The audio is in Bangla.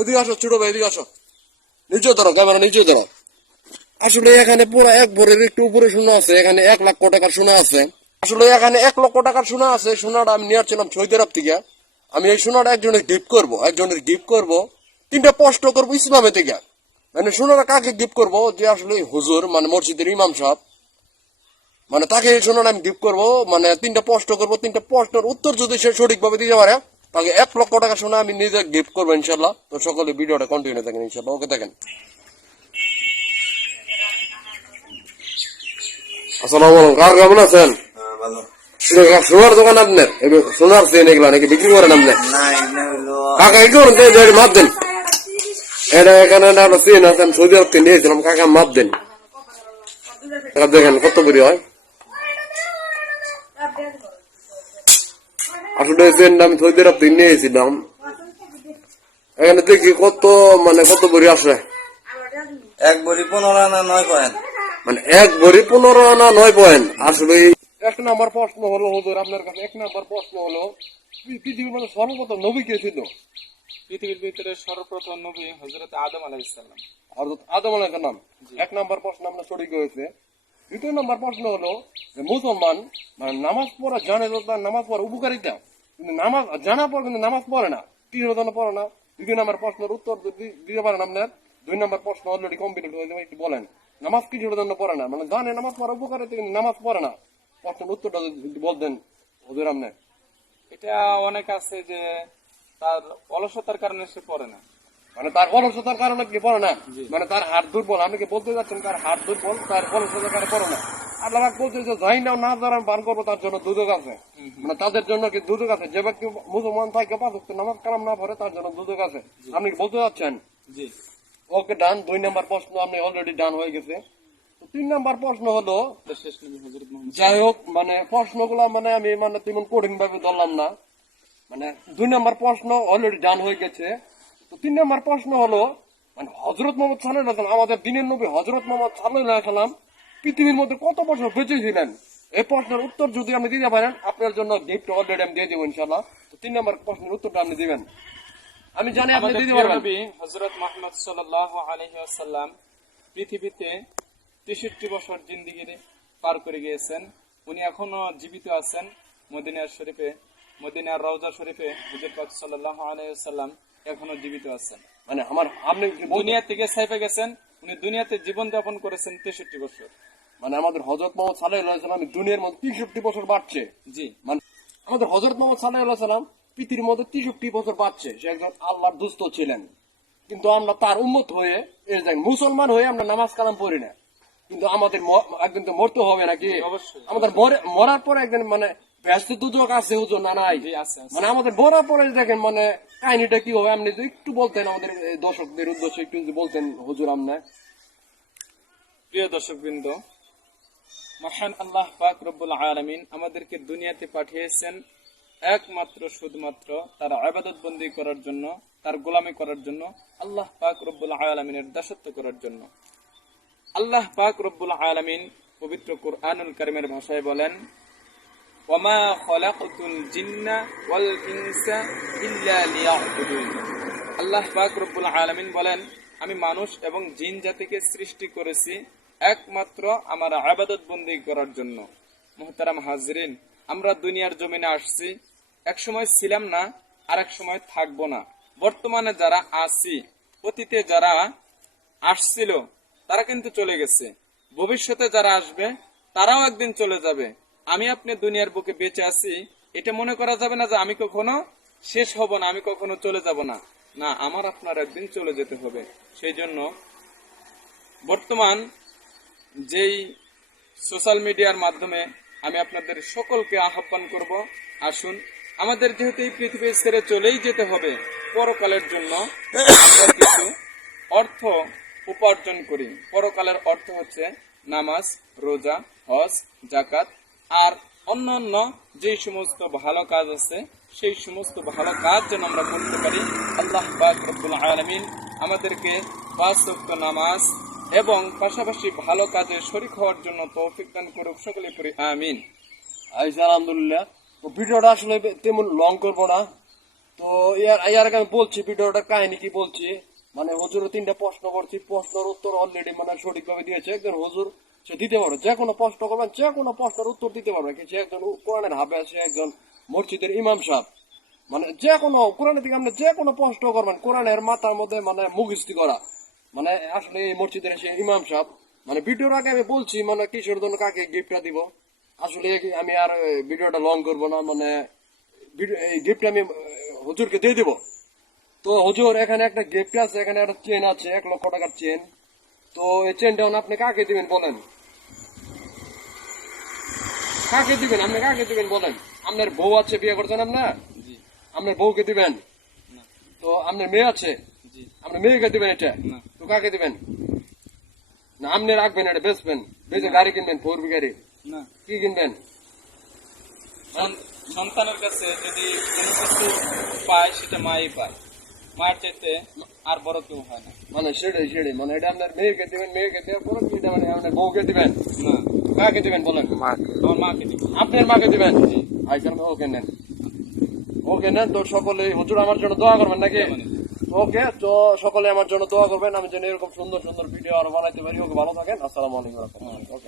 এদিকে আসো ছোট ভাই, এদিকে আসো, নিচে ধরো ক্যামেরা, নিচে ধরো। আসলে এখানে পুরো 1 ভরির একটু উপরে সোনা আছে, এখানে 1,00,000 টাকার সোনা আছে। আসলে এখানে 1,00,000 টাকার সোনা আছে। সোনাটা আমি নিয়ে আসছিলাম সৌদি আরব থেকে। আমি এই সোনাটা একজনের গিফট করব, 3টা প্রশ্ন করবো ইসলামে থেকে। মানে সোনাটা কাকে গিফট করবো, যে আসলে হুজুর মানে মসজিদের ইমাম সাহেব, মানে তাকে এই সোনাটা আমি গিফট করবো। মানে 3টা প্রশ্ন করবো, 3টা প্রশ্নের উত্তর যদি সে সঠিকভাবে দিতে পারে তাকে 1,00,000 টাকা সোনা আমি নিজে গিফট করবো ইনশাল্লাহ। তো সকলে ভিডিওটা কন্টিনিউ থাকেন ইনশাল্লাহ। ওকে, দেখেন। আসসালামু আলাইকুম, কার কেমন আছেন? সোনার দোকান আপনার? সোনার চেন এগুলা নাকি বিক্রি করেন আপনি? কাকা একটু মাপ দেন। এটা এখানে চেন আছেন, সৌদি আরব থেকে নিয়েছিলাম, কাকা মাপ দেন। দেখেন কত বড়ি হয়। আসলে চেনটা আমি সৌদি আরব থেকে নিয়েছিলাম। এখানে দেখি কত মানে কত বড়ি আসে। 1 ভরি 15 আনা 9 পয়েন্ট। মানে 1 ভরি 15 আনা 9 পয়েন্ট। আসলে 1 নম্বর প্রশ্ন হলো হুজুর আপনার কাছে, 1 নম্বর প্রশ্ন হলো পৃথিবীর মধ্যে সর্বপ্রথম নবী কে ছিল? পৃথিবীর ভিতরে সর্বপ্রথম নবী হযরত আদম আলাইহিস সালাম। হযরত আদম আলাইহিস সালাম। 1 নম্বর প্রশ্ন আপনার সঠিক হয়েছে। দ্বিতীয় নম্বর প্রশ্ন হলো যে মুসলমান মানে নামাজ পড়া জানে তো, তার নামাজ পড়ার উপকারিতা, কিন্তু নামাজ জানার পর কিন্তু নামাজ পড়ে না, কি জন্য পড়ে না? দ্বিতীয় নম্বর প্রশ্নের উত্তর দিতে পারেন আপনার। 2 নম্বর প্রশ্ন অলরেডি কমপ্লিট হয়ে যাবে, একটু বলেন নামাজ কি জন্য পড়ে না, মানে জানে নামাজ পড়ার উপকারিতা কিন্তু নামাজ পড়ে না। প্রশ্নের উত্তরটা যদি বলতেন হুজুর আপনার। এটা অনেক আছে যে তার অলসতার কারণে সে পড়ে না। মানে তার অলসতার কারণে কি পড়ে না? মানে তার হাত দুর্বল, আপনি কি বলতে যাচ্ছেন তার হাত দুর্বল, তার অলসতার কারণে পড়ে না? আল্লাহ পাক বলছে যে যাই নাও না যারা পান করবো তার জন্য দুদক আছে। মানে তাদের জন্য কি দুদক আছে? যে ব্যক্তি মুসলমান থাকে 5 ওয়াক্ত নামাজ কালাম না পড়ে তার জন্য দুদক আছে। আপনি কি বলতে যাচ্ছেন? জি। ওকে, ডান। 2 নম্বর প্রশ্ন আপনি অলরেডি ডান হয়ে গেছে। 3 নম্বর প্রশ্ন হলো, শেষ নবী হযরত মুহাম্মদ। যাই হোক মানে প্রশ্নগুলো মানে আমি মানে তেমন কঠিন ভাবে ধরলাম না। মানে 2 নম্বর প্রশ্ন অলরেডি ডান হয়ে গেছে। তো 3 নম্বর প্রশ্ন হলো মানে হযরত মুহাম্মদ সাল্লাল্লাহু আলাইহি ওয়াসাল্লাম, আমাদের দিনের নবী হযরত মুহাম্মদ সাল্লাল্লাহু আলাইহি ওয়াসাল্লাম পৃথিবীর মধ্যে কত বছর বেঁচে ছিলেন? এই প্রশ্নের উত্তর যদি আপনি দিতে পারেন আপনার জন্য গিফট অলরেডি আমি দিয়ে দেবো ইনশাআল্লাহ। তো 3 নম্বর প্রশ্নের উত্তরটা আপনি দিবেন, আমি জানি আপনি দিতে পারবেন। নবী হযরত মুহাম্মদ সাল্লাল্লাহু আলাইহি ওয়াসাল্লাম পৃথিবীতে 63 বছর জিন্দেগি পার করে গিয়েছেন। উনি এখনো জীবিত আছেন। মদিনার শরীফে, মদিনার রওজা শরীফে হুজুর পাক সাল্লাল্লাহু আলাইহি ওয়াসাল্লাম এখনো জীবিত আছেন। মানে আমার আপনি দুনিয়া থেকে সাইফে গেছেন, উনি দুনিয়াতে জীবন যাপন করেছেন 63 বছর। মানে আমাদের হযরত মুহাম্মদ সাল্লাল্লাহু আলাইহি ওয়াসাল্লাম দুনিয়ার মধ্যে 63 বছর বাঁচছে। জি। মানে আমাদের হযরত মুহাম্মদ সাল্লাল্লাহু আলাইহি ওয়াসাল্লাম পৃথিবীর মধ্যে 63 বছর বাঁচছে। সে একজন আল্লাহর দুস্থ ছিলেন, কিন্তু আমরা তার উম্মত হয়ে এই যে মুসলমান হয়ে আমরা নামাজ কালাম পড়ি না। কিন্তু আমাদের একদিন তো মরতে হবে নাকি? অবশ্যই। আমাদের মরার পরে একদিন মানে ব্যস্ত দুদক আছে হুজুর না নাই? মানে আমাদের মরার পরে দেখেন মানে কাহিনীটা কি হবে, আপনি যদি একটু বলতেন আমাদের দর্শকদের উদ্দেশ্যে একটু যদি বলতেন হুজুর আপনি। প্রিয় দর্শকবৃন্দ, মহান আল্লাহ পাক রব্বুল আলামিন আমাদেরকে দুনিয়াতে পাঠিয়েছেন একমাত্র শুধুমাত্র তার ইবাদত বন্দেগী করার জন্য, তার গোলামি করার জন্য, আল্লাহ পাক রব্বুল আলামিনের দাসত্ব করার জন্য। আল্লাহ পাক রব্বুল আলামিন পবিত্র কুরআনুল কারীমের ভাষায় বলেন, ওয়ামা খালাকতুল জিন্না ওয়াল ইনসা ইল্লা লিয়াবুদুন। আল্লাহ পাক রব্বুল আলামিন বলেন, আমি মানুষ এবং জিন জাতিকে সৃষ্টি করেছি একমাত্র আমার ইবাদত বন্দেগী করার জন্য। মুহতারাম হাজরিন, আমরা দুনিয়ার জমিনে আসছি, এক সময় ছিলাম না, আর এক সময় থাকবো না। বর্তমানে যারা আছি, অতীতে যারা আসছিল তারা কিন্তু চলে গেছে, ভবিষ্যতে যারা আসবে তারাও একদিন চলে যাবে। আমি আপনি দুনিয়ার বুকে বেঁচে আছি, এটা মনে করা যাবে না যে আমি কখনো শেষ হব না, আমি কখনো চলে যাব না। না, আমার আপনার একদিন চলে যেতে হবে। সেই জন্য বর্তমান যেই সোশ্যাল মিডিয়ার মাধ্যমে আমি আপনাদের সকলকে আহ্বান করব, আসুন আমাদের যেহেতু এই পৃথিবী ছেড়ে চলেই যেতে হবে পরকালের জন্য, আমরা কিছু অর্থ উপার্জন করি। পরকালের অর্থ হচ্ছে নামাজ, রোজা, হজ, যাকাত আর অন্যান্য যে সমস্ত ভালো কাজ আছে সেই সমস্ত ভালো কাজ যেন আমরা করতে পারি। আল্লাহ পাক রব্বুল আলামিন আমাদেরকে 5 ওয়াক্ত নামাজ এবং পাশাপাশি ভালো কাজে শরীক হওয়ার জন্য তৌফিক দান করুক, সকলে পড়ি আমিন। আলহামদুলিল্লাহ। ভিডিওটা আসলে তেমন লং করবো না, তো ইয়ার আগে আমি বলছি ভিডিওটার কাহিনী কি বলছি, মানে হুজুরের 3টা প্রশ্ন করছি, প্রশ্নের উত্তর অলরেডি মানে সঠিকভাবে দিয়েছে একজন হুজুর, সে দিতে পারবে, যে কোনো প্রশ্ন করবেন যে কোনো প্রশ্নের উত্তর দিতে পারবে, সে একজন কোরআনের হাফেজ, সে একজন মসজিদের ইমাম সাহেব, মানে যে কোনো কোরআনের দিকে আপনি যে কোনো প্রশ্ন করবেন, কোরআনের মাথার মধ্যে মানে মুখস্থি করা, মানে আসলে এই মসজিদের সে ইমাম সাহেব। মানে ভিডিওর আগে আমি বলছি মানে কিশোর জন্য কাকে গিফটটা দিব, আসলে আমি আর ভিডিওটা লং করবো না, মানে এই গিফট আমি হুজুরকে দিয়ে দিব। তো হুজুর এখানে একটা গিফট আছে, এখানে একটা চেন আছে, 1 লক্ষ টাকার চেন। তো এই চেনটা আপনি কাকে দিবেন বলেন, কাকে দিবেন, আপনি কাকে দিবেন বলেন? আপনার বউ আছে, বিয়ে করছেন আপনার, জি আপনার বউকে দিবেন? না তো আপনার মেয়ে আছে, জি আপনার মেয়েকে দিবেন এটা? না তো কাকে দিবেন? না আপনি রাখবেন, এটা বেচবেন, বেচে গাড়ি কিনবেন, 4B গাড়ি না। কি কিনবেন? সন্তানের কাছে যদি কোনো কিছু পায় সেটা মাই পায়, মায়ের চাইতে আর বড় কেউ হয় না। মানে সেটাই মানে এটা আপনার মেয়েকে দিবেন, মেয়েকে দেওয়ার পরে কি এটা মানে আপনার বউকে দিবেন? না, কাকে দিবেন বলেন? আমার মাকে দিব। আপনার মাকে দিবেন? আচ্ছা ওকে নেন, ওকে নেন। তো সকলে হুজুর আমার জন্য দোয়া করবেন নাকি? ওকে, তো সকলে আমার জন্য দোয়া করবেন, আমি যেন এরকম সুন্দর সুন্দর ভিডিও আরো বানাইতে পারি। ওকে, ভালো থাকেন, আসসালামু আলাইকুম। ওকে।